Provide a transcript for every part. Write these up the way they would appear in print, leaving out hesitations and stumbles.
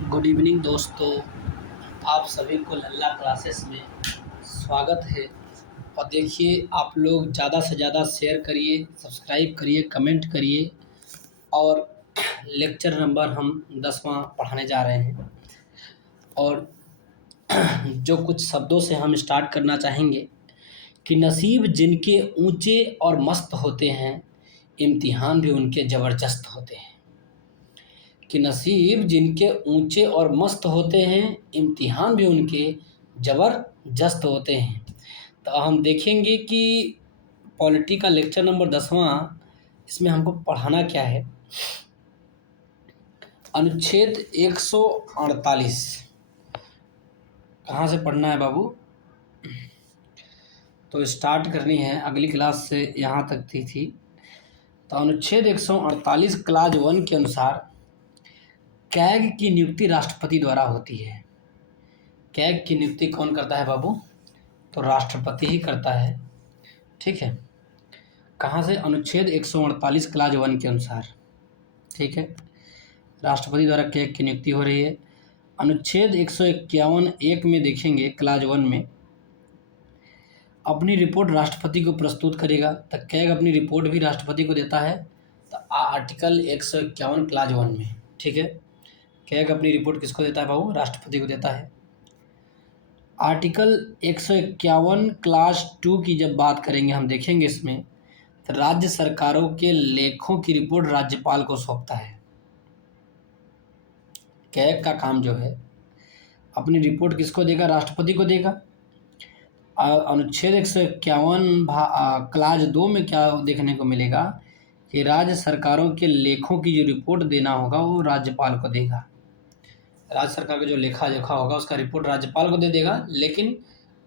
Good evening दोस्तों। आप सभी को लल्ला क्लासेस में स्वागत है। और देखिए, आप लोग ज़्यादा से ज़्यादा शेयर करिए, सब्सक्राइब करिए, कमेंट करिए। और लेक्चर नंबर हम 10वां पढ़ाने जा रहे हैं। और जो कुछ शब्दों से हम स्टार्ट करना चाहेंगे कि नसीब जिनके ऊंचे और मस्त होते हैं, इम्तिहान भी उनके ज़बरदस्त होते हैं। कि नसीब जिनके ऊंचे और मस्त होते हैं, इम्तिहान भी उनके ज़बरदस्त होते हैं। तो हम देखेंगे कि पॉलिटी का लेक्चर नंबर 10वां, इसमें हमको पढ़ाना क्या है। अनुच्छेद 148 कहाँ से पढ़ना है बाबू? तो स्टार्ट करनी है, अगली क्लास से यहाँ तक थी। तो अनुच्छेद 148 क्लाज 1 के अनुसार कैग की नियुक्ति राष्ट्रपति द्वारा होती है। कैग की नियुक्ति कौन करता है बाबू? तो राष्ट्रपति ही करता है। ठीक है। कहाँ से? अनुच्छेद 148 क्लाज 1 के अनुसार। ठीक है, राष्ट्रपति द्वारा कैग की नियुक्ति हो रही है। अनुच्छेद 151 1 में देखेंगे, क्लाज 1 में अपनी रिपोर्ट राष्ट्रपति को प्रस्तुत करेगा। तो कैग अपनी रिपोर्ट भी राष्ट्रपति को देता है। तो आर्टिकल 151 क्लाज 1 में, ठीक है, कैग अपनी रिपोर्ट किसको देता है बाबू? राष्ट्रपति को देता है। आर्टिकल 151 क्लास 2 की जब बात करेंगे, हम देखेंगे इसमें, तो राज्य सरकारों के लेखों की रिपोर्ट राज्यपाल को सौंपता है। कैग का काम जो है, अपनी रिपोर्ट किसको देगा? राष्ट्रपति को देगा। अनुच्छेद 151 क्लास 2 में क्या देखने को मिलेगा कि राज्य सरकारों के लेखों की जो रिपोर्ट देना होगा वो राज्यपाल को देगा। राज्य सरकार का जो लेखा जोखा होगा उसका रिपोर्ट राज्यपाल को दे देगा, लेकिन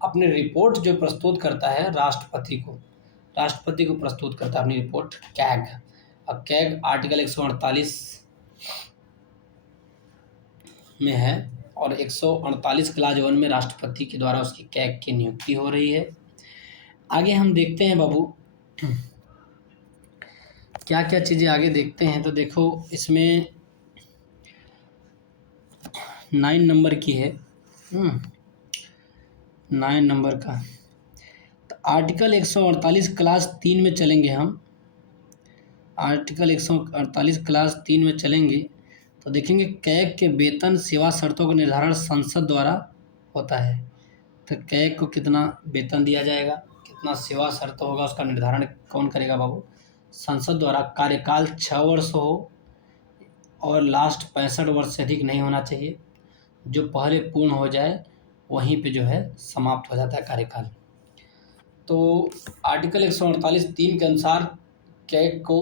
अपनी रिपोर्ट जो प्रस्तुत करता है राष्ट्रपति को प्रस्तुत करता है अपनी रिपोर्ट कैग। अब कैग आर्टिकल 148 में है और 148 क्लाज 1 में राष्ट्रपति के द्वारा उसकी कैग की नियुक्ति हो रही है। आगे हम देखते हैं बाबू, क्या क्या चीज़ें आगे देखते हैं। तो देखो, इसमें 9 नंबर की है, 9 नंबर का। तो आर्टिकल 148 क्लास 3 में चलेंगे हम। आर्टिकल 148 क्लास 3 में चलेंगे तो देखेंगे कैग के वेतन सेवा शर्तों का निर्धारण संसद द्वारा होता है। तो कैग को कितना वेतन दिया जाएगा, कितना सेवा शर्त होगा, उसका निर्धारण कौन करेगा बाबू? संसद द्वारा। कार्यकाल 6 वर्ष हो और लास्ट 65 वर्ष से अधिक नहीं होना चाहिए। जो पहले पूर्ण हो जाए वहीं पे जो है समाप्त हो जाता है कार्यकाल। तो आर्टिकल 148 3 के अनुसार कैग को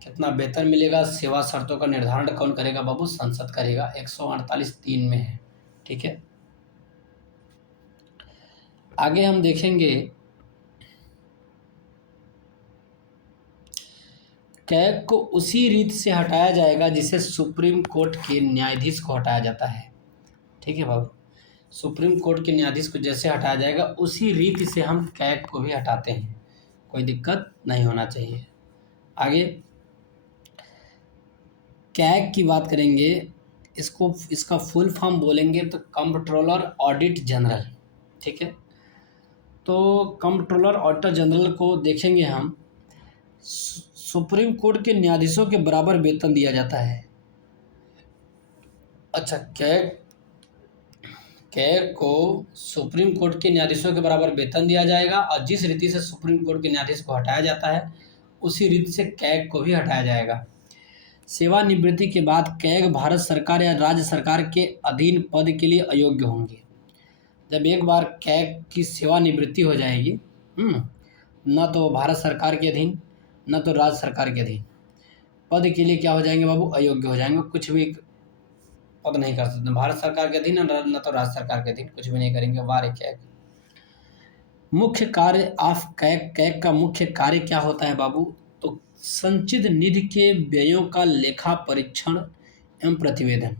कितना वेतन मिलेगा, सेवा शर्तों का निर्धारण कौन करेगा बाबू? संसद करेगा। 148 3 में है। ठीक है, आगे हम देखेंगे कैग को उसी रीत से हटाया जाएगा जिसे सुप्रीम कोर्ट के न्यायाधीश को हटाया जाता है। ठीक है बाबू, सुप्रीम कोर्ट के न्यायाधीश को जैसे हटाया जाएगा उसी रीति से हम कैग को भी हटाते हैं, कोई दिक्कत नहीं होना चाहिए। आगे कैग की बात करेंगे, इसका फुल फॉर्म बोलेंगे तो कंप्ट्रोलर ऑडिट जनरल। ठीक है, तो कंप्ट्रोलर ऑडिटर जनरल को देखेंगे हम। सुप्रीम कोर्ट के न्यायाधीशों के बराबर वेतन दिया जाता है। अच्छा, कैग को सुप्रीम कोर्ट के न्यायाधीशों के बराबर वेतन दिया जाएगा और जिस रीति से सुप्रीम कोर्ट के न्यायाधीश को हटाया जाता है उसी रीति से कैग को भी हटाया जाएगा। सेवानिवृत्ति के बाद कैग भारत सरकार या राज्य सरकार के अधीन पद के लिए अयोग्य होंगे। जब एक बार कैग की सेवानिवृत्ति हो जाएगी, न तो भारत सरकार के अधीन न तो राज्य सरकार के अधीन पद के लिए क्या हो जाएंगे बाबू? अयोग्य हो जाएंगे। कुछ भी पद नहीं कर सकते, भारत सरकार के अधीन न तो राज्य सरकार के अधीन, कुछ भी नहीं करेंगे। वारे कैग। मुख्य कार्य ऑफ कैग का मुख्य कार्य क्या होता है बाबू? तो संचित निधि के व्ययों का लेखा परीक्षण एवं प्रतिवेदन।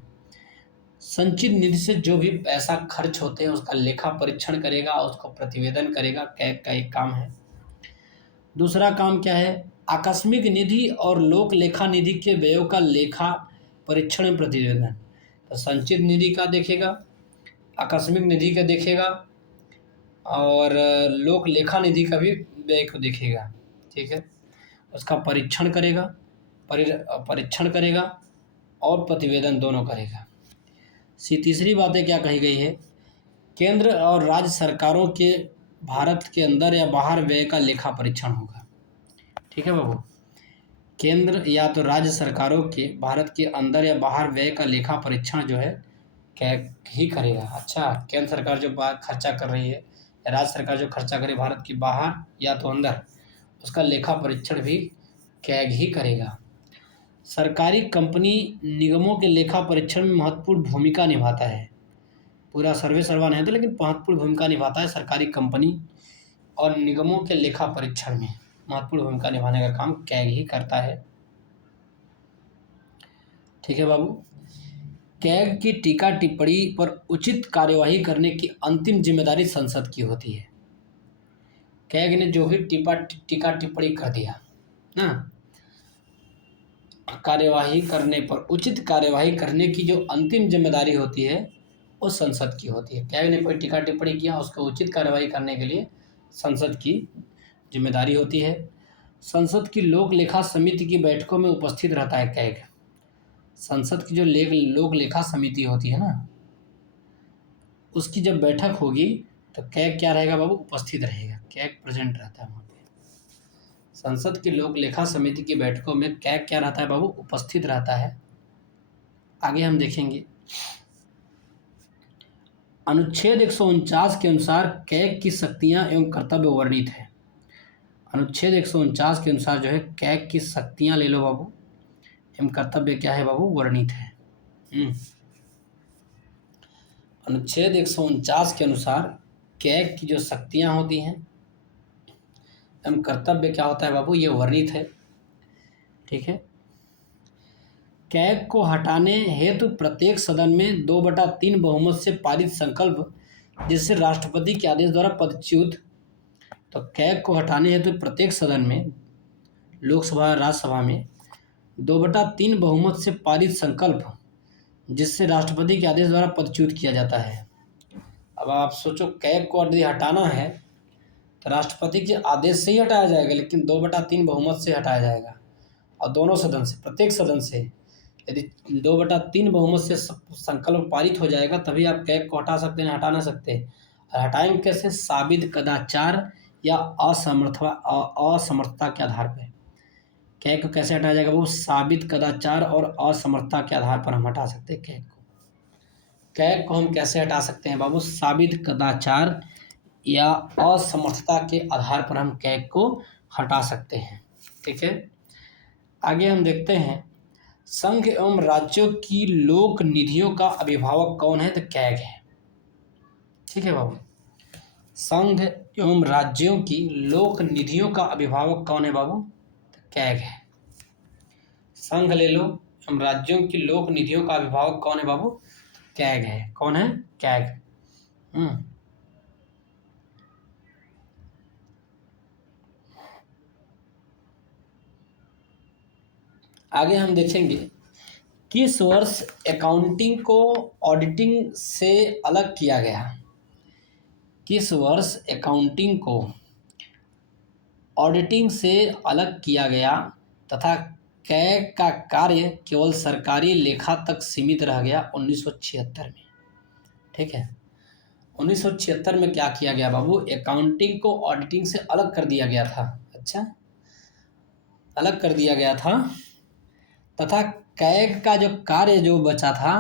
संचित निधि से जो भी पैसा खर्च होते हैं उसका लेखा परीक्षण करेगा, उसको प्रतिवेदन करेगा। कैग का एक काम है। दूसरा काम क्या है? आकस्मिक निधि और लोक लेखा निधि के व्ययों का लेखा परीक्षण एवं प्रतिवेदन। तो संचित निधि का देखेगा, आकस्मिक निधि का देखेगा और लोक लेखा निधि का भी व्यय को देखेगा। ठीक है, उसका परीक्षण करेगा, परीक्षण करेगा और प्रतिवेदन दोनों करेगा। तीसरी बातें क्या कही गई है, केंद्र और राज्य सरकारों के भारत के अंदर या बाहर व्यय का लेखा परीक्षण होगा। ठीक है बाबू, केंद्र या तो राज्य सरकारों के भारत के अंदर या बाहर व्यय का लेखा परीक्षण जो है कैग ही करेगा। अच्छा, केंद्र सरकार जो खर्चा कर रही है या राज्य सरकार जो खर्चा करे भारत के बाहर या तो अंदर, उसका लेखा परीक्षण भी कैग ही करेगा। सरकारी कंपनी निगमों के लेखा परीक्षण में महत्वपूर्ण भूमिका निभाता है। पूरा सर्वे सर्वा नहीं तो लेकिन महत्वपूर्ण भूमिका निभाता है सरकारी कंपनी और निगमों के लेखा परीक्षण में महत्वपूर्ण भूमिका निभाने का काम कैग ही करता है। ठीक है बाबू, कैग की टीका टिप्पणी पर उचित कार्यवाही करने की अंतिम जिम्मेदारी संसद की होती है। कैग ने जो भी टीका टिप्पणी कर दिया ना, कार्यवाही करने पर उचित कार्यवाही करने की जो अंतिम जिम्मेदारी होती है वो संसद की होती है। कैग ने कोई टीका टिप्पणी किया, उसको उचित कार्यवाही करने के लिए संसद की जिम्मेदारी होती है। संसद की लोक लेखा समिति की बैठकों में उपस्थित रहता है कैग। संसद की जो लोक लेखा समिति होती है ना, उसकी जब बैठक होगी तो कैग क्या रहेगा बाबू, उपस्थित रहेगा। कैग प्रेजेंट रहता है वहाँ पे। संसद की लोक लेखा समिति की बैठकों में कैग क्या रहता है बाबू, उपस्थित रहता है। आगे हम देखेंगे, अनुच्छेद 149 के अनुसार कैग की शक्तियां एवं कर्तव्य वर्णित है। अनुच्छेद 149 के अनुसार जो है कैग की शक्तियां ले लो बाबू एवं कर्तव्य क्या है बाबू, वर्णित है। अनुच्छेद 149 के अनुसार कैग की जो शक्तियां होती हैं एवं कर्तव्य क्या होता है बाबू, ये वर्णित है। ठीक है, कैग को हटाने हेतु प्रत्येक सदन में 2/3 बहुमत से पारित संकल्प जिससे राष्ट्रपति के आदेश द्वारा पदच्युत, तो कैग को हटाने हेतु प्रत्येक सदन में, लोकसभा राज्यसभा में 2/3 बहुमत से पारित संकल्प जिससे राष्ट्रपति के आदेश द्वारा पदच्युत किया जाता है। अब आप सोचो, कैग को यदि हटाना है तो राष्ट्रपति के आदेश से ही हटाया जाएगा, लेकिन 2/3 बहुमत से हटाया जाएगा और दोनों सदन से, प्रत्येक सदन से यदि 2/3 बहुमत से संकल्प पारित हो जाएगा तभी आप कैग को हटा सकते हैं, हटा ना सकते। और हटाएंगे कैसे, साबित कदाचार या असमर्थता के आधार पर। कैग को कैसे हटाया जाएगा वो, साबित कदाचार और असमर्थता के आधार पर हम हटा सकते हैं कैग को। कैग को हम कैसे हटा सकते हैं बाबू, साबित कदाचार या असमर्थता के आधार पर हम कैग को हटा सकते हैं। ठीक है, आगे हम देखते हैं, संघ एवं राज्यों की लोक निधियों का अभिभावक कौन है, तो कैग है। ठीक है बाबू, संघ एवं राज्यों की लोक निधियों का अभिभावक कौन है बाबू, तो कैग है। संघ ले लो एवं राज्यों की लोक निधियों का अभिभावक कौन है बाबू, कैग है। कौन है, कैग। आगे हम देखेंगे, किस वर्ष अकाउंटिंग को ऑडिटिंग से अलग किया गया। किस वर्ष अकाउंटिंग को ऑडिटिंग से अलग किया गया तथा कैग का कार्य केवल सरकारी लेखा तक सीमित रह गया, 1976 में। ठीक है, 1976 में क्या किया गया बाबू, अकाउंटिंग को ऑडिटिंग से अलग कर दिया गया था। अच्छा, अलग कर दिया गया था तथा कैग का जो कार्य जो बचा था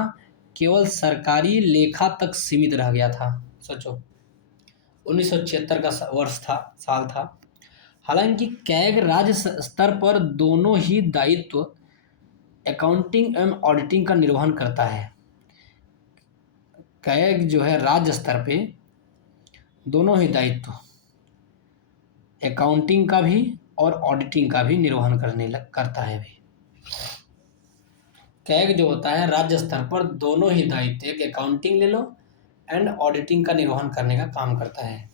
केवल सरकारी लेखा तक सीमित रह गया था। सोचो, 1976 का वर्ष था, साल था। हालांकि कैग राज्य स्तर पर दोनों ही दायित्व अकाउंटिंग एवं ऑडिटिंग का निर्वहन करता है। कैग जो है राज्य स्तर पे दोनों ही दायित्व अकाउंटिंग का भी और ऑडिटिंग का भी निर्वहन करता है भी। कैग जो होता है राज्य स्तर पर दोनों ही दायित्व, एक अकाउंटिंग ले लो एंड ऑडिटिंग का निर्वहन करने का काम करता है।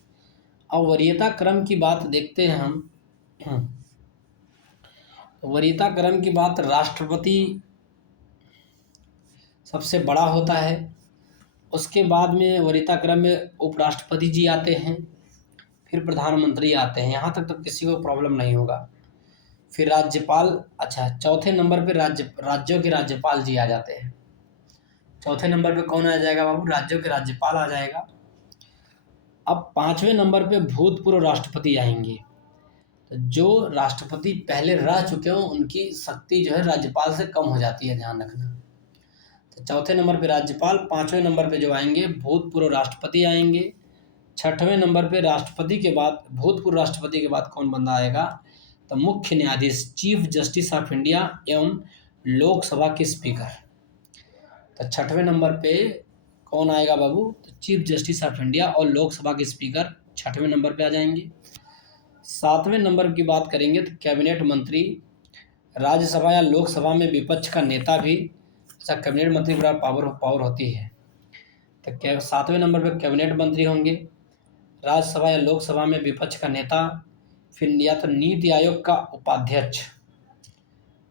अब वरीयता क्रम की बात देखते हैं हम। वरीयता क्रम की बात, राष्ट्रपति सबसे बड़ा होता है। उसके बाद में वरीयता क्रम में उपराष्ट्रपति जी आते हैं, फिर प्रधानमंत्री आते हैं। यहाँ तक तो किसी को प्रॉब्लम नहीं होगा। फिर राज्यपाल, अच्छा चौथे नंबर पे राज्यों के राज्यपाल जी आ जाते हैं। चौथे नंबर पे कौन आ जाएगा बाबू? राज्यों के राज्यपाल आ जाएगा। अब पांचवें नंबर पे भूतपूर्व राष्ट्रपति आएंगे। तो जो राष्ट्रपति पहले रह चुके हों उनकी शक्ति जो है राज्यपाल से कम हो जाती है, ध्यान रखना। तो चौथे नंबर पे राज्यपाल, पांचवें नंबर पे जो आएंगे भूतपूर्व राष्ट्रपति आएंगे। छठवें नंबर पे राष्ट्रपति के बाद, भूतपूर्व राष्ट्रपति के बाद कौन बंदा आएगा? तो मुख्य न्यायाधीश, चीफ जस्टिस ऑफ इंडिया एवं लोकसभा के स्पीकर। तो छठवें नंबर पे कौन आएगा बाबू? तो चीफ जस्टिस ऑफ इंडिया और लोकसभा के स्पीकर छठवें नंबर पे आ जाएंगे। सातवें नंबर की बात करेंगे तो कैबिनेट मंत्री, राज्यसभा या लोकसभा में विपक्ष का नेता भी, अच्छा कैबिनेट मंत्री की पावर होती है। तो सातवें नंबर पे कैबिनेट मंत्री होंगे, राज्यसभा या लोकसभा में विपक्ष का नेता, फिर या तो नीति आयोग का उपाध्यक्ष,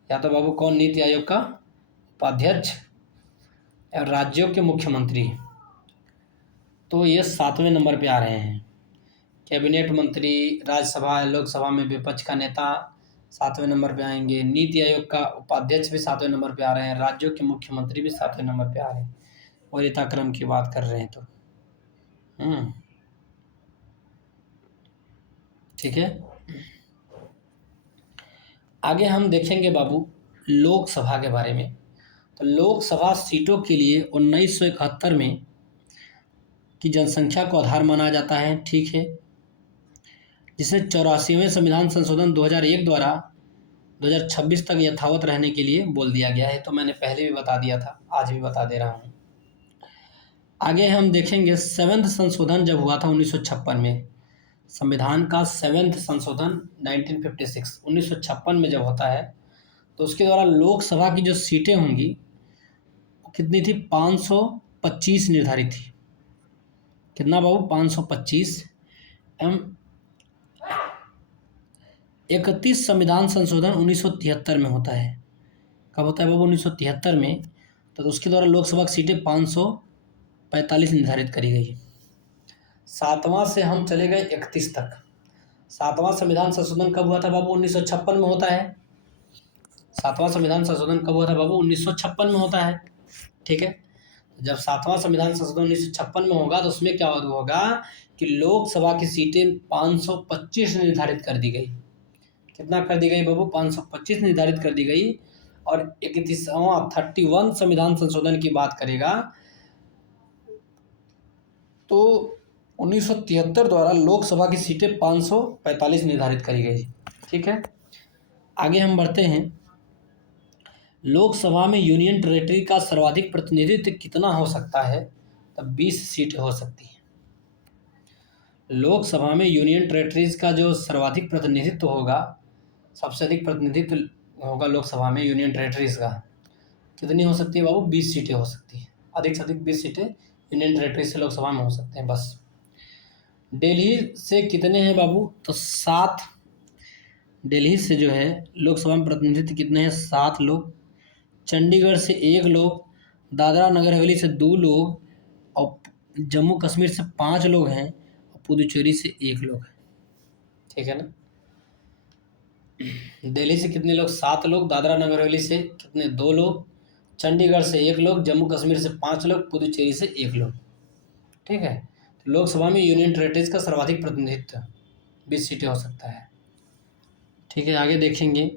या तो बाबू कौन? नीति आयोग का उपाध्यक्ष और राज्यों के मुख्यमंत्री। तो ये सातवें नंबर पे आ रहे हैं। कैबिनेट मंत्री, राज्यसभा या लोकसभा में विपक्ष का नेता सातवें नंबर पे आएंगे। नीति आयोग का उपाध्यक्ष भी सातवें नंबर पे आ रहे हैं। राज्यों के मुख्यमंत्री भी सातवें नंबर पे आ रहे हैं। वरीयता क्रम की बात कर रहे हैं तो ठीक है। आगे हम देखेंगे बाबू लोकसभा के बारे में। तो लोकसभा सीटों के लिए 1971 में की जनसंख्या को आधार माना जाता है, ठीक है, जिसे 84वें संविधान संशोधन 2001 द्वारा 2026 तक यथावत रहने के लिए बोल दिया गया है। तो मैंने पहले भी बता दिया था, आज भी बता दे रहा हूँ। आगे हम देखेंगे 7वें संशोधन जब हुआ था 1956 में, संविधान का 7वें संशोधन 1956 में जब होता है तो उसके द्वारा लोकसभा की जो सीटें होंगी वो कितनी थी? 525 निर्धारित थी। कितना बाबू? 525 एवं 31 संविधान संशोधन 1973 में होता है। कब होता है बाबू? 1973 में। तो उसके द्वारा लोकसभा की सीटें 545 निर्धारित करी गई। सातवां से हम चले गए 31 तक। सातवां संविधान संशोधन कब हुआ था बाबू? 1956 में होता है। सातवां संविधान संशोधन कब हुआ था बाबू? 1956 में होता है, ठीक है। जब सातवां संविधान संशोधन 1956 में होगा तो उसमें क्या होगा कि लोकसभा की सीटें 525 निर्धारित कर दी गई। कितना कर दी गई बाबू? 525 निर्धारित कर दी गई। और 31वां संविधान संशोधन की बात करेगा तो 1973 द्वारा लोकसभा की सीटें 545 निर्धारित करी गई, ठीक है। आगे हम बढ़ते हैं। लोकसभा में यूनियन टेरिटरी का सर्वाधिक प्रतिनिधित्व कितना हो सकता है? तो 20 सीटें हो सकती हैं। लोकसभा में यूनियन टेरिटरीज का जो सर्वाधिक प्रतिनिधित्व होगा, सबसे अधिक प्रतिनिधित्व होगा लोकसभा में यूनियन टेरिटरीज का, कितनी हो सकती है बाबू? 20 सीटें हो सकती हैं। अधिक से अधिक 20 सीटें यूनियन टेरिटरी से लोकसभा में हो सकते हैं बस। दिल्ली से कितने हैं बाबू? तो 7। दिल्ली से जो है लोकसभा में प्रतिनिधित्व कितने हैं? 7 लोग। चंडीगढ़ से 1 लोग, दादरा नगर हवेली से 2 लोग, और जम्मू कश्मीर से 5 लोग हैं, और पुदुचेरी से 1 लोग हैं, ठीक है ना। दिल्ली से कितने लोग? 7 लोग। दादरा नगर हवेली से कितने? 2 लोग। चंडीगढ़ से 1 लोग, जम्मू कश्मीर से 5 लोग, पुदुचेरी से 1 लोग, ठीक है। तो लोकसभा में यूनियन टेरिटरीज का सर्वाधिक प्रतिनिधित्व 20 सीटें हो सकता है, ठीक है। आगे देखेंगे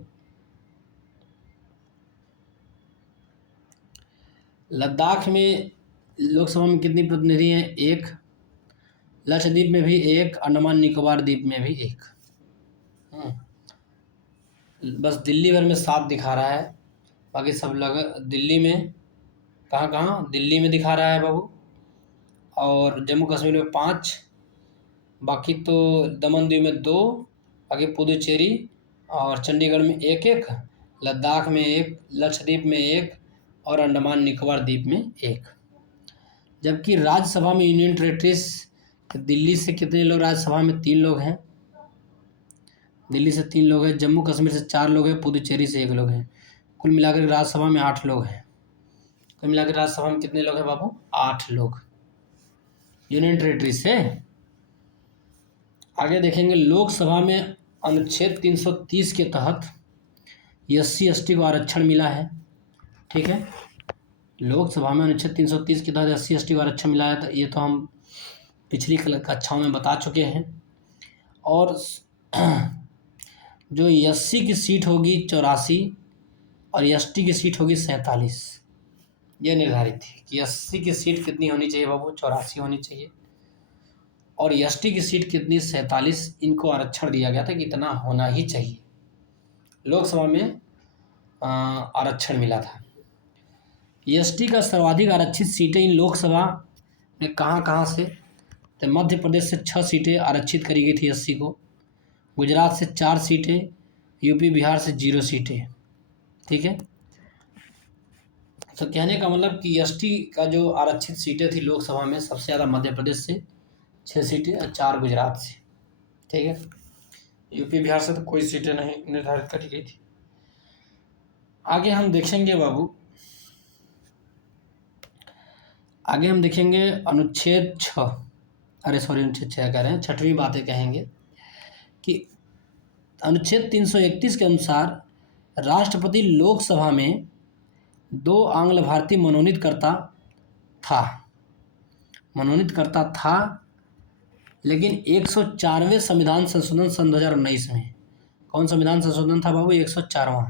लद्दाख में लोकसभा में कितनी प्रतिनिधि हैं? 1। लक्षद्वीप में भी 1, अंडमान निकोबार द्वीप में भी 1। बस दिल्ली भर में 7 दिखा रहा है, बाकी सब लग दिल्ली में कहाँ कहाँ? दिल्ली में दिखा रहा है बाबू, और जम्मू कश्मीर में 5, बाकी तो दमन द्वीप में 2, बाकी पुदुचेरी और चंडीगढ़ में 1-1, लद्दाख में 1, लक्षद्वीप में 1 और अंडमान निकोबार द्वीप में 1। जबकि राज्यसभा में यूनियन टेरिटरीज दिल्ली से कितने लोग? राज्यसभा में 3 लोग हैं। दिल्ली से 3 लोग हैं, जम्मू कश्मीर से 4 लोग हैं, पुदुचेरी से 1 लोग हैं। कुल मिलाकर राज्यसभा में 8 लोग हैं। कुल मिलाकर राज्यसभा में कितने लोग हैं बाबू? 8 लोग यूनियन टेरिटरी से। आगे देखेंगे लोकसभा में अनुच्छेद 330 के तहत SC/ST को आरक्षण मिला है। ठीक है, लोकसभा में अनुच्छेद 330 के तहत SC/ST को आरक्षण मिला है, तो ये तो हम पिछली कक्षाओं में बता चुके हैं। और जो SC की सीट होगी 84 और ST की सीट होगी 47, ये निर्धारित है कि SC की सीट कितनी होनी चाहिए बाबू? 84 होनी चाहिए, और ST की सीट कितनी? 47। इनको आरक्षण दिया गया था कि इतना होना ही चाहिए। लोकसभा में आरक्षण मिला था। ST का सर्वाधिक आरक्षित सीटें इन लोकसभा में कहाँ कहाँ से? तो मध्य प्रदेश से 6 सीटें आरक्षित करी गई थी SC को, गुजरात से 4 सीटें, यूपी बिहार से 0 सीटें। ठीक है, तो कहने का मतलब कि ST का जो आरक्षित सीटें थी लोकसभा में सबसे ज़्यादा मध्य प्रदेश से 6 सीटें और 4 गुजरात से। ठीक है, यूपी बिहार से तो कोई सीटें नहीं निर्धारित करी गई थी। आगे हम देखेंगे बाबू, आगे हम देखेंगे अनुच्छेद 6, अनुच्छेद 6 कह रहे हैं, 6वीं बातें कहेंगे कि अनुच्छेद 331 के अनुसार राष्ट्रपति लोकसभा में 2 आंग्ल भारतीय मनोनीत करता था, लेकिन 104वें संविधान संशोधन सन 2019 में, कौन संविधान संशोधन था बाबू? 104वां,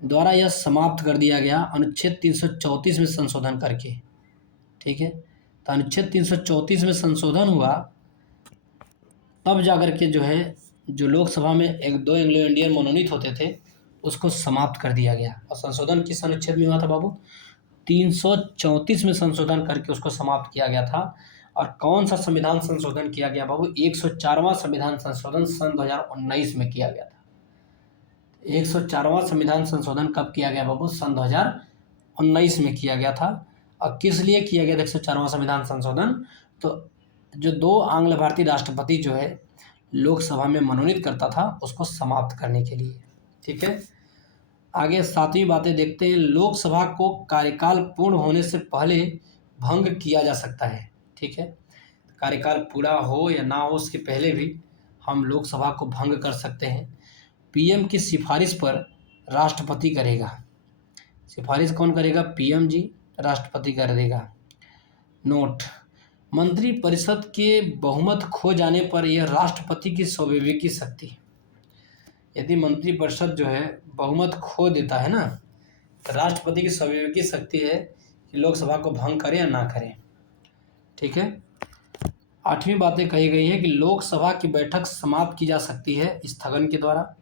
द्वारा यह समाप्त कर दिया गया अनुच्छेद 334 में संशोधन करके। ठीक है, तो अनुच्छेद 334 में संशोधन हुआ, तब जाकर के जो है जो लोकसभा में 1-2 एंग्लो इंडियन मनोनीत होते थे उसको समाप्त कर दिया गया। और संशोधन किस अनुच्छेद में हुआ था बाबू? 334 में संशोधन करके उसको समाप्त किया गया था। और कौन सा संविधान संशोधन किया गया बाबू? 104वां संविधान संशोधन सन 2019 में किया गया था। 104वां संविधान संशोधन कब किया गया बाबू? सन 2019 में किया गया था। और किस लिए किया गया था 104वां संविधान संशोधन? तो जो 2 आंग्ल भारतीय राष्ट्रपति जो है लोकसभा में मनोनीत करता था उसको समाप्त करने के लिए। ठीक है, आगे 7वीं बातें देखते हैं। लोकसभा को कार्यकाल पूर्ण होने से पहले भंग किया जा सकता है। ठीक है, कार्यकाल पूरा हो या ना हो उसके पहले भी हम लोकसभा को भंग कर सकते हैं। PM की सिफारिश पर राष्ट्रपति करेगा। सिफारिश कौन करेगा? PM जी, राष्ट्रपति कर देगा। नोट, मंत्रिपरिषद के बहुमत खो जाने पर यह राष्ट्रपति की स्वाभाविक शक्ति, यदि मंत्रिपरिषद जो है बहुमत खो देता है ना, तो राष्ट्रपति की स्वाभाविक शक्ति है कि लोकसभा को भंग करें या ना करें। ठीक है, 8वीं बातें कही गई है कि लोकसभा की बैठक समाप्त की जा सकती है स्थगन के द्वारा।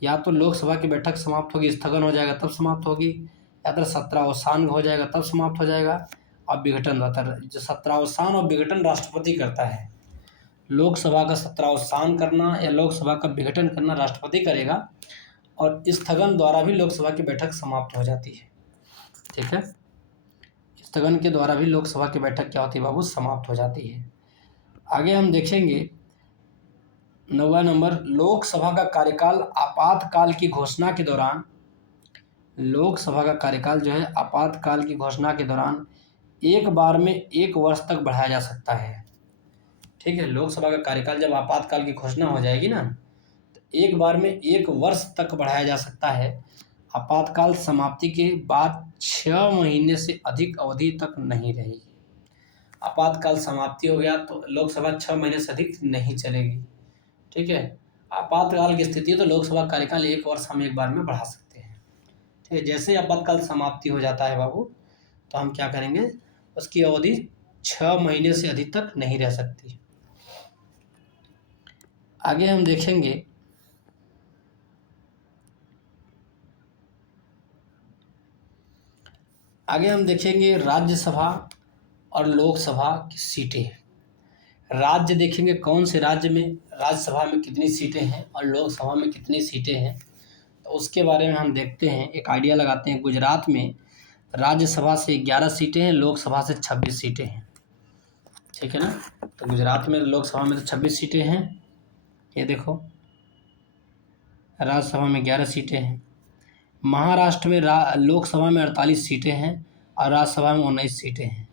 या तो लोकसभा की बैठक समाप्त होगी, स्थगन हो जाएगा तब समाप्त होगी, या तो सत्रावसान हो जाएगा तब समाप्त हो जाएगा। और विघटन रहता है, जो सत्रावसान और विघटन राष्ट्रपति करता है। लोकसभा का सत्रावसान करना या लोकसभा का विघटन करना राष्ट्रपति करेगा, और स्थगन द्वारा भी लोकसभा की बैठक समाप्त हो जाती है। ठीक है, स्थगन के द्वारा भी लोकसभा की बैठक क्या होती है बाबू? समाप्त हो जाती है। आगे हम देखेंगे 9वां नंबर, लोकसभा का कार्यकाल आपातकाल की घोषणा के दौरान, लोकसभा का कार्यकाल जो है आपातकाल की घोषणा के दौरान एक बार में 1 वर्ष तक बढ़ाया जा सकता है। ठीक है, लोकसभा का कार्यकाल जब आपातकाल की घोषणा हो जाएगी ना, तो एक बार में 1 वर्ष तक बढ़ाया जा सकता है। आपातकाल समाप्ति के बाद 6 महीने से अधिक अवधि तक नहीं रहेगी। आपातकाल समाप्ति हो गया तो लोकसभा 6 महीने से अधिक नहीं चलेगी। ठीक है, आपातकाल की स्थिति है तो लोकसभा कार्यकाल 1 वर्ष हम एक बार में बढ़ा सकते हैं। ठीक है, जैसे ही आपातकाल समाप्ति हो जाता है बाबू, तो हम क्या करेंगे, उसकी अवधि 6 महीने से अधिक तक नहीं रह सकती। आगे हम देखेंगे राज्यसभा और लोकसभा की सीटें। राज्य देखेंगे कौन से राज्य में राज्यसभा में कितनी सीटें हैं और लोकसभा में कितनी सीटें हैं, तो उसके बारे में हम देखते हैं, एक आइडिया लगाते हैं। गुजरात में राज्यसभा से 11 सीटें हैं, लोकसभा से 26 सीटें हैं। ठीक है ना, तो गुजरात में लोकसभा में तो 26 सीटें हैं, ये देखो, राज्यसभा में 11 सीटें हैं। महाराष्ट्र में लोकसभा में 48 सीटें हैं और राज्यसभा में 19 सीटें हैं।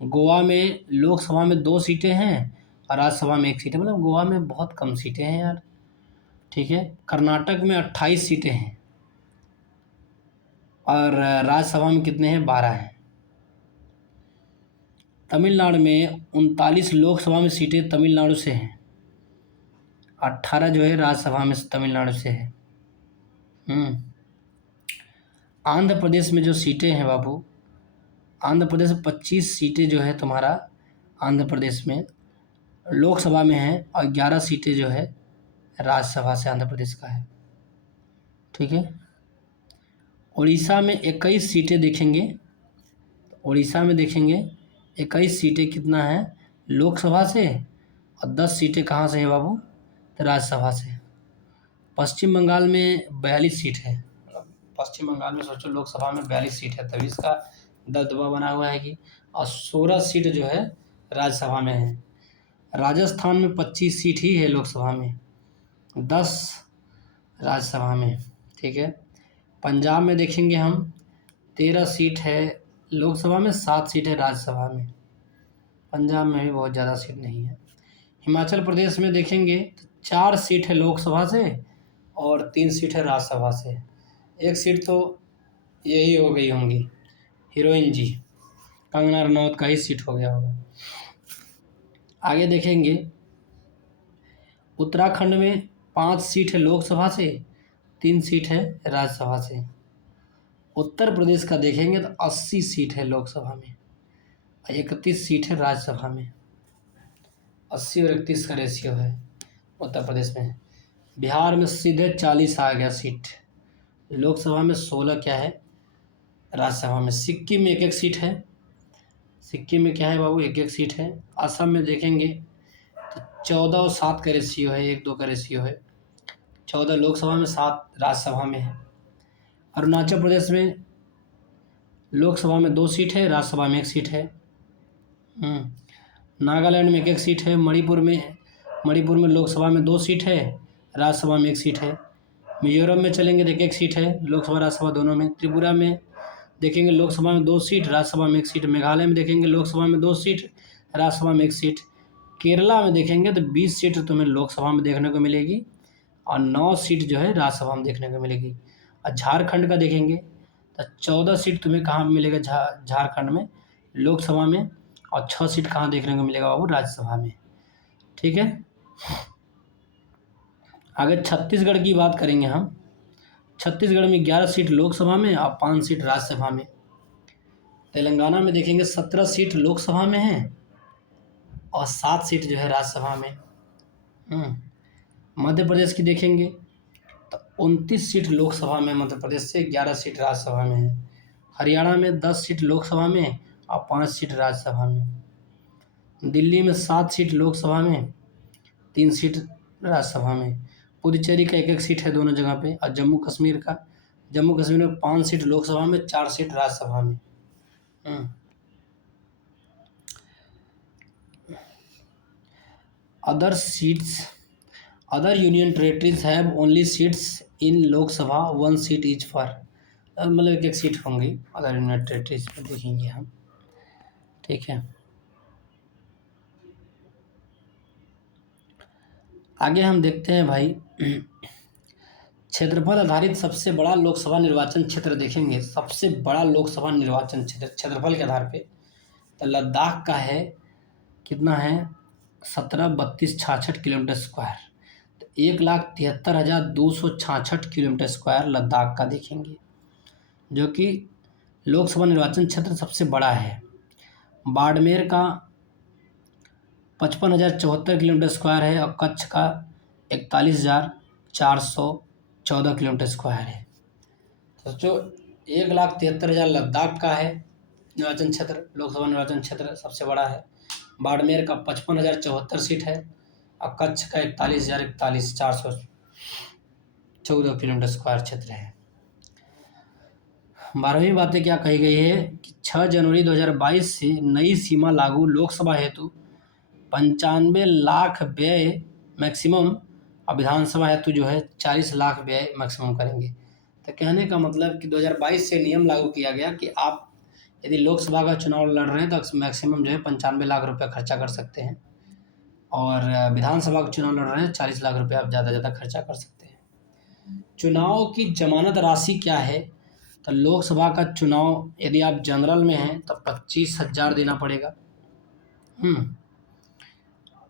गोवा में लोकसभा में 2 सीटें हैं और राज्यसभा में 1 सीट है, मतलब गोवा में बहुत कम सीटें हैं यार। ठीक है। कर्नाटक में 28 सीटें हैं और राज्यसभा में कितने हैं, 12 हैं। तमिलनाडु में 39 लोकसभा में सीटें तमिलनाडु से हैं, 18 जो है राज्यसभा में तमिलनाडु से है। आंध्र प्रदेश में जो सीटें हैं बाबू, आंध्र प्रदेश में 25 सीटें जो है तुम्हारा आंध्र प्रदेश में लोकसभा में है और 11 सीटें जो है राज्यसभा से आंध्र प्रदेश का है। ठीक है। उड़ीसा में 21 सीटें देखेंगे, उड़ीसा में देखेंगे 21 सीटें कितना है लोकसभा से और 10 सीटें कहाँ से हैं बाबू, तो राज्यसभा से। पश्चिम बंगाल में 42 सीट है, पश्चिम बंगाल में सोचो लोकसभा में 42 सीट है, तभी इसका दबदबा बना हुआ है कि, और 16 सीट जो है राज्यसभा में है। राजस्थान में 25 सीट ही है लोकसभा में, 10 राज्यसभा में। ठीक है। पंजाब में देखेंगे हम 13 सीट है लोकसभा में, 7 सीट है राज्यसभा में। पंजाब में भी बहुत ज़्यादा सीट नहीं है। हिमाचल प्रदेश में देखेंगे तो 4 सीट है लोकसभा से और 3 सीट है राज्यसभा से। 1 सीट तो यही हो गई होंगी हीरोइन जी, कंगना रनौत का ही सीट हो गया होगा। आगे देखेंगे उत्तराखंड में 5 सीट है लोकसभा से, 3 सीट है राज्यसभा से। उत्तर प्रदेश का देखेंगे तो 80 सीट है लोकसभा में, 31 सीट है राज्यसभा में। 80 और 31 का रेशियो है उत्तर प्रदेश में। बिहार में सीधे 40 आ गया सीट, लोकसभा में 16 क्या है राज्यसभा में। सिक्किम में 1-1 सीट है, सिक्किम में क्या है बाबू 1-1 सीट है। असम में देखेंगे तो 14 और 7 का रेशियो है, 1-2 का रेशियो है। 14 लोकसभा में, 7 राज्यसभा में है। अरुणाचल प्रदेश में लोकसभा में 2 सीट है, राज्यसभा में 1 सीट है। नागालैंड में 1-1 सीट है। मणिपुर में लोकसभा में 2 सीट है, राज्यसभा में 1 सीट है। मिजोरम में चलेंगे तो 1-1 सीट है, लोकसभा राज्यसभा दोनों में। त्रिपुरा में देखेंगे लोकसभा में 2 सीट, राज्यसभा में 1 सीट। मेघालय में देखेंगे लोकसभा में 2 सीट, राज्यसभा में 1 सीट। केरला में देखेंगे तो 20 सीट तुम्हें लोकसभा में देखने को मिलेगी और 9 सीट जो है राज्यसभा में देखने को मिलेगी। और झारखंड का देखेंगे तो 14 सीट तुम्हें कहाँ मिलेगा झारखंड में, लोकसभा में, और 6 सीट कहाँ देखने को मिलेगा बाबू, राज्यसभा में। ठीक है। आगे छत्तीसगढ़ की बात करेंगे हम। छत्तीसगढ़ में 11 सीट लोकसभा में और 5 सीट राज्यसभा में। तेलंगाना में देखेंगे 17 सीट लोकसभा में है और 7 सीट जो है राज्यसभा में। मध्य प्रदेश की देखेंगे तो 29 सीट लोकसभा में मध्य प्रदेश से, 11 सीट राज्यसभा में है। हरियाणा में 10 सीट लोकसभा में और 5 सीट राज्यसभा में। दिल्ली में 7 सीट लोकसभा में, 3 सीट राज्यसभा में। पुदुचेरी का 1-1 सीट है दोनों जगह पे। और जम्मू कश्मीर में 5 सीट लोकसभा में, 4 सीट राज्यसभा में। Other union territories have only seats in Lok Sabha, 1 seat each for, मतलब 1-1 सीट होंगी अदर यूनियन टेरेटरीज में देखेंगे हम। ठीक है। आगे हम देखते हैं भाई क्षेत्रफल आधारित सबसे बड़ा लोकसभा निर्वाचन क्षेत्र देखेंगे। सबसे बड़ा लोकसभा निर्वाचन क्षेत्र क्षेत्रफल के आधार पे तो लद्दाख का है, कितना है 173266 किलोमीटर स्क्वायर। तो 1,73,266 किलोमीटर स्क्वायर लद्दाख का देखेंगे, जो कि लोकसभा निर्वाचन क्षेत्र सबसे बड़ा है। बाड़मेर का 55,074 किलोमीटर स्क्वायर है और कच्छ का 41,414 किलोमीटर स्क्वायर है। तो जो 1,73,000 लद्दाख का है निर्वाचन क्षेत्र, लोकसभा निर्वाचन क्षेत्र सबसे बड़ा है। बाड़मेर का 55,074 सीट है और कच्छ का 41,414 किलोमीटर स्क्वायर क्षेत्र है। 12वीं बातें क्या कही गई है कि 6 जनवरी 2022 से नई सीमा लागू, लोकसभा हेतु 95 लाख व्यय मैक्सिमम और विधानसभा हेतु जो है 40 लाख व्यय मैक्सिमम करेंगे। तो कहने का मतलब कि 2022 से नियम लागू किया गया कि आप यदि लोकसभा का चुनाव लड़ रहे हैं तो मैक्सिमम जो है 95 लाख रुपये खर्चा कर सकते हैं, और विधानसभा का चुनाव लड़ रहे हैं 40 लाख रुपये आप ज़्यादा ज़्यादा खर्चा कर सकते हैं। चुनाव की जमानत राशि क्या है? तो लोकसभा का चुनाव यदि आप जनरल में हैं तो 25,000 देना पड़ेगा।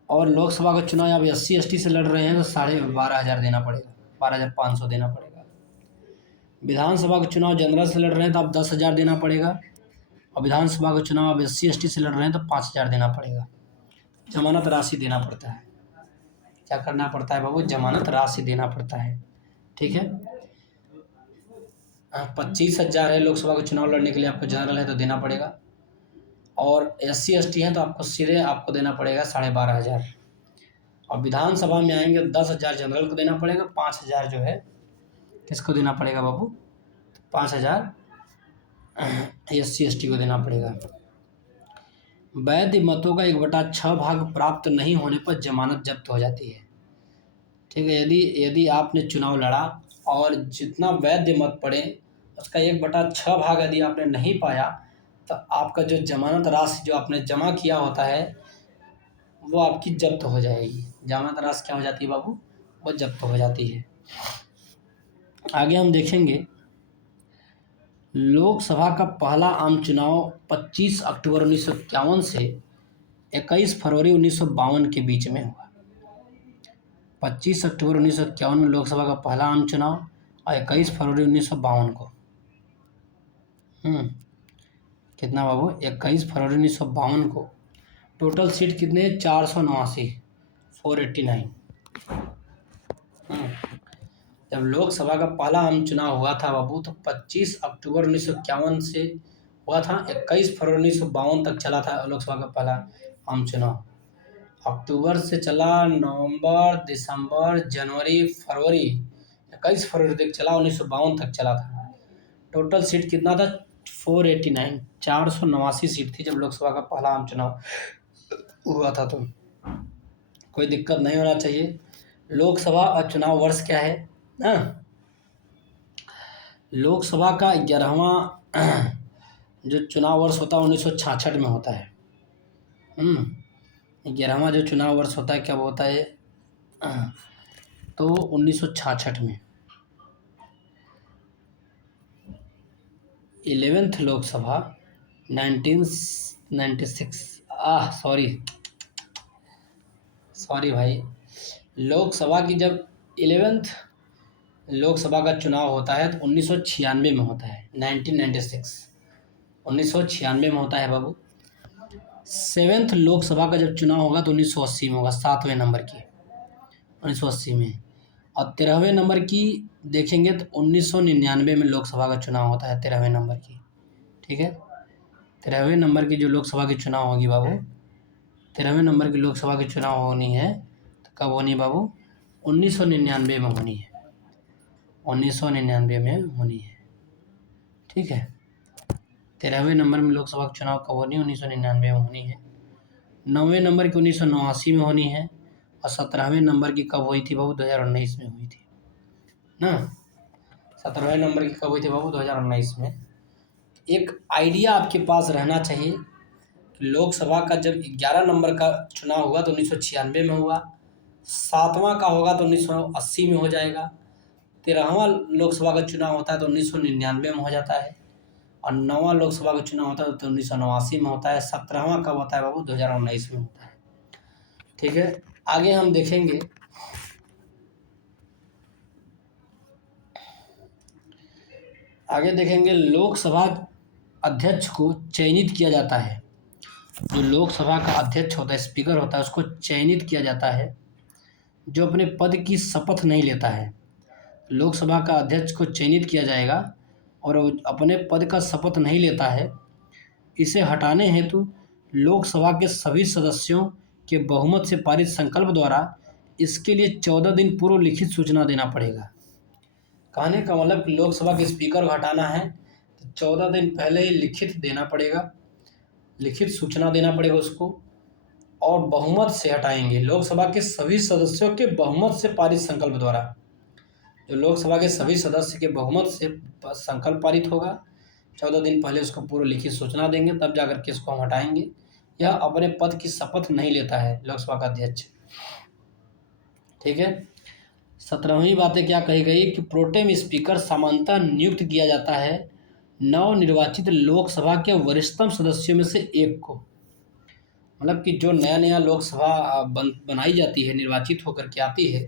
और लोकसभा का चुनाव आप SC ST से लड़ रहे हैं तो 12,500 देना पड़ेगा, 12,500 देना पड़ेगा। विधानसभा का चुनाव जनरल से लड़ रहे हैं तो आप 10,000 देना पड़ेगा, और विधानसभा का चुनाव आप SC ST से लड़ रहे हैं तो 5,000 देना पड़ेगा। जमानत राशि देना पड़ता है। क्या करना पड़ता है बाबू? जमानत राशि देना पड़ता है। ठीक है, 25,000 है लोकसभा का चुनाव लड़ने के लिए, आपको जनरल है तो देना पड़ेगा, और SC ST है तो आपको सीधे आपको देना पड़ेगा 12,500। और विधानसभा में आएंगे 10,000 जनरल को देना पड़ेगा, 5,000 जो है किसको देना पड़ेगा बाबू? 5,000 SC ST को देना पड़ेगा। वैध मतों का 1/6 भाग प्राप्त नहीं होने पर जमानत जब्त हो जाती है। ठीक है, यदि आपने चुनाव लड़ा और जितना वैध मत पड़े उसका 1/6 भाग यदि आपने नहीं पाया तो आपका जो जमानत राशि जो आपने जमा किया होता है वो आपकी जब्त हो जाएगी। जमानत राशि क्या हो जाती है बाबू? वो जब्त हो जाती है। आगे हम देखेंगे, लोकसभा का पहला आम चुनाव 25 अक्टूबर 1951 से 21 फरवरी 1952 के बीच में हुआ। 25 अक्टूबर 1951 में लोकसभा का पहला आम चुनाव और 21 फरवरी 1952 को। कितना बाबू? 21 फरवरी 1952 को। टोटल सीट कितने? 489, 489। जब लोकसभा का पहला आम चुनाव हुआ था बाबू तो 25 अक्टूबर 1951 से हुआ था, 21 फरवरी 1952 तक चला था लोकसभा का पहला आम चुनाव। अक्टूबर से चला, नवंबर, दिसंबर, जनवरी, फरवरी, 21 फरवरी तक चला, 1952 तक चला था। टोटल सीट कितना था? 489, 489 सीट थी जब लोकसभा का पहला आम चुनाव हुआ था। तो कोई दिक्कत नहीं होना चाहिए। लोकसभा और चुनाव वर्ष क्या है? लोकसभा का 11वां जो चुनाव वर्ष होता है 1966 में होता है। 11वां जो चुनाव वर्ष होता है क्या होता है? तो 1966 में। 11th लोकसभा 1996। सॉरी भाई, लोकसभा की जब 11th लोकसभा का चुनाव होता है तो 1996 में होता है, 1996 में होता है बाबू। 7th लोकसभा का जब चुनाव होगा तो 1980 में होगा, 7वें नंबर की 1980 में। और 13वें नंबर की देखेंगे तो 1999 में लोकसभा का चुनाव होता है, 13वें नंबर की। ठीक है, 13वें नंबर की जो लोकसभा की चुनाव होगी बाबू, 13वें नंबर की लोकसभा की चुनाव होनी है तो कब होनी बाबू? 1999 में होनी है, 1999 में होनी है। ठीक है, 13वें नंबर में लोकसभा का चुनाव कब होनी है? 1999 में होनी है। 9वें नंबर की 1989 में होनी है, और 17वें नंबर की कब हुई थी बाबू? 2019 में हुई थी ना। 17वें नंबर की कब हुई थी बाबू? 2019 में। एक आइडिया आपके पास रहना चाहिए कि लोकसभा का जब 11 नंबर का चुनाव हुआ तो 1996 में हुआ, 7वां का होगा तो 1980 में हो जाएगा, 13वां लोकसभा का चुनाव होता है तो 1999 में हो जाता है, और 9वां लोकसभा का चुनाव होता है तो 1989 में होता है, 17वां कब होता है बाबू? 2019 में होता है। ठीक है, आगे हम देखेंगे, लोकसभा अध्यक्ष को चयनित किया जाता है। जो लोकसभा का अध्यक्ष होता है, स्पीकर होता है, उसको चयनित किया जाता है जो अपने पद की शपथ नहीं लेता है। लोकसभा का अध्यक्ष को चयनित किया जाएगा और वो अपने पद का शपथ नहीं लेता है। इसे हटाने हेतु लोकसभा के सभी सदस्यों के बहुमत से पारित संकल्प द्वारा इसके लिए 14 दिन पूर्व लिखित सूचना देना पड़ेगा। कहने का मतलब कि लोकसभा के स्पीकर को हटाना है तो 14 दिन पहले ही लिखित देना पड़ेगा, लिखित सूचना देना पड़ेगा उसको, और बहुमत से हटाएंगे, लोकसभा के सभी सदस्यों के बहुमत से पारित संकल्प द्वारा। जो लोकसभा के सभी सदस्य के बहुमत से संकल्प पारित होगा। 14 दिन पहले उसको पूर्व लिखित सूचना देंगे, तब जाकर के इसको हम हटाएंगे। यह अपने पद की शपथ नहीं लेता है लोकसभा का अध्यक्ष। ठीक है। 17वीं बातें क्या कही गई कि प्रोटेम स्पीकर सामान्यतः नियुक्त किया जाता है नवनिर्वाचित लोकसभा के वरिष्ठतम सदस्यों में से एक को। मतलब कि जो नया नया लोकसभा बनाई जाती है, निर्वाचित होकर के आती है,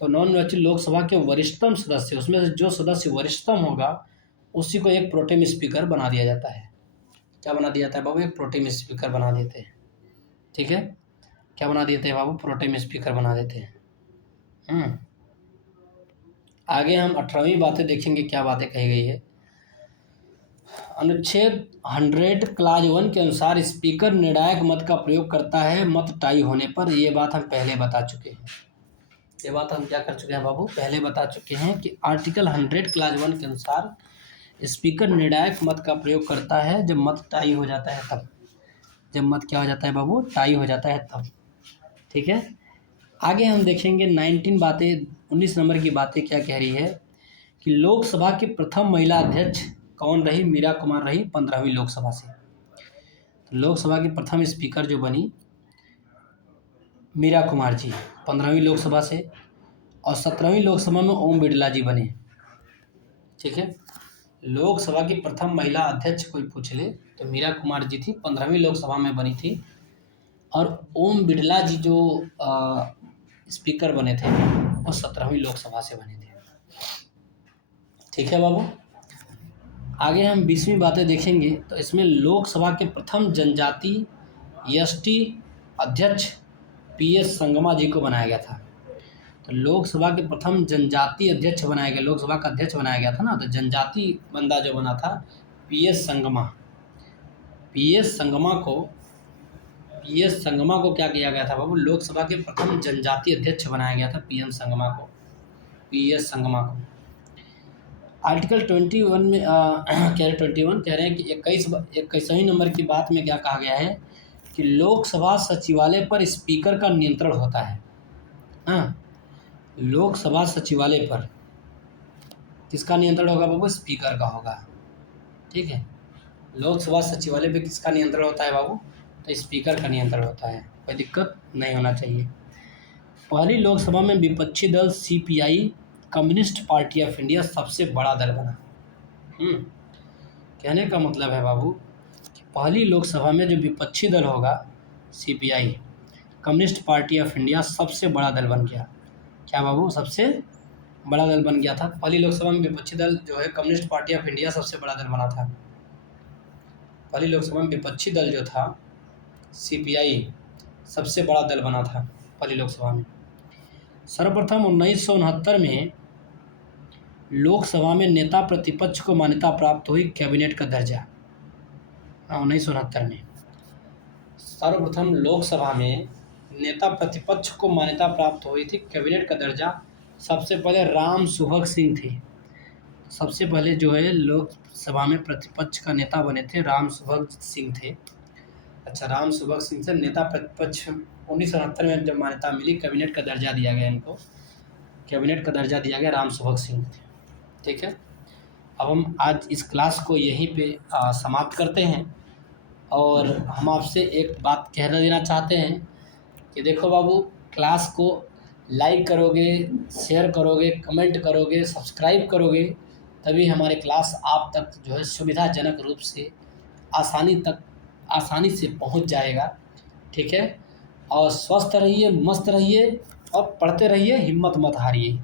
तो नवनिर्वाचित लोकसभा के वरिष्ठतम सदस्य, उसमें से जो सदस्य वरिष्ठतम होगा उसी को एक प्रोटेम स्पीकर बना दिया जाता है। क्या बना दिया जाता है बाबू? एक प्रोटेम स्पीकर बना देते हैं। ठीक है। क्या बना देते हैं बाबू? प्रोटेम स्पीकर बना देते हैं। आगे हम 18वीं बातें देखेंगे, क्या बातें कही गई है। अनुच्छेद 100 क्लाज 1 के अनुसार स्पीकर निर्णायक मत का प्रयोग करता है मत टाई होने पर। ये बात हम पहले बता चुके हैं। ये बात हम क्या कर चुके हैं बाबू? पहले बता चुके हैं कि आर्टिकल 100 क्लाज 1 के अनुसार स्पीकर निर्णायक मत का प्रयोग करता है जब मत टाई हो जाता है तब। जब मत क्या हो जाता है बाबू? टाई हो जाता है तब। ठीक है। आगे हम देखेंगे 19 नंबर की बातें क्या कह रही है कि लोकसभा की प्रथम महिला अध्यक्ष कौन रही? मीरा कुमार रही 15वीं लोकसभा से। तो लोकसभा की प्रथम स्पीकर जो बनी मीरा कुमार जी 15वीं लोकसभा से, और 17वीं लोकसभा में ओम बिड़ला जी बने। ठीक है। लोकसभा की प्रथम महिला अध्यक्ष कोई पूछ ले तो मीरा कुमार जी थी, 15वीं लोकसभा में बनी थी, और ओम बिड़ला जी जो स्पीकर बने थे वो 17वीं लोकसभा से बने थे। ठीक है बाबू। आगे हम 20वीं बातें देखेंगे, तो इसमें लोकसभा के प्रथम जनजाति एसटी अध्यक्ष पीएस संगमा जी को बनाया गया था। तो लोकसभा के प्रथम जनजाति अध्यक्ष बनाया गया, लोकसभा का अध्यक्ष बनाया गया था ना, तो जनजाति बंदा जो बना था पीएस संगमा। पीएस संगमा को क्या किया गया था बाबू? लोकसभा के प्रथम जनजाति अध्यक्ष बनाया गया था पीएस संगमा को। आर्टिकल 21 में कह रहे हैं कि 21वीं नंबर की बात में क्या कहा गया है कि लोकसभा सचिवालय पर स्पीकर का नियंत्रण होता है। हाँ, लोकसभा सचिवालय पर किसका नियंत्रण होगा बाबू? स्पीकर का होगा। ठीक है। लोकसभा सचिवालय पे किसका नियंत्रण होता है बाबू? तो स्पीकर का नियंत्रण होता है। कोई दिक्कत नहीं होना चाहिए। पहली लोकसभा में विपक्षी दल CPI communist party of India सबसे बड़ा दल बना। कहने का मतलब है बाबू कि पहली लोकसभा में जो विपक्षी दल होगा CPI communist party of India सबसे बड़ा दल बन गया। क्या बाबू? सबसे बड़ा दल बन गया था। पहली लोकसभा में विपक्षी दल जो है कम्युनिस्ट पार्टी ऑफ इंडिया सबसे बड़ा दल बना था। पहली लोकसभा में विपक्षी दल जो था सीपीआई सबसे बड़ा दल बना था पहली लोकसभा में। सर्वप्रथम 1969 में लोकसभा में नेता प्रतिपक्ष को मान्यता प्राप्त हुई कैबिनेट का दर्जा। 1969 में सर्वप्रथम लोकसभा में नेता प्रतिपक्ष को मान्यता प्राप्त हुई थी कैबिनेट का दर्जा। सबसे पहले राम सुभग सिंह थे। सबसे पहले जो है लोकसभा में प्रतिपक्ष का नेता बने थे राम सुभग सिंह थे। अच्छा, राम सुभग सिंह से नेता प्रतिपक्ष 1969 में जब मान्यता मिली, कैबिनेट का दर्जा दिया गया इनको, कैबिनेट का दर्जा दिया गया राम सुभग सिंह। ठीक है। अब हम आज इस क्लास को यहीं पे समाप्त करते हैं, और हम आपसे एक बात कह देना चाहते हैं कि देखो बाबू, क्लास को लाइक करोगे, शेयर करोगे, कमेंट करोगे, सब्सक्राइब करोगे, तभी हमारे क्लास आप तक जो है सुविधाजनक रूप से आसानी से पहुंच जाएगा। ठीक है। और स्वस्थ रहिए, मस्त रहिए और पढ़ते रहिए, हिम्मत मत हारिए।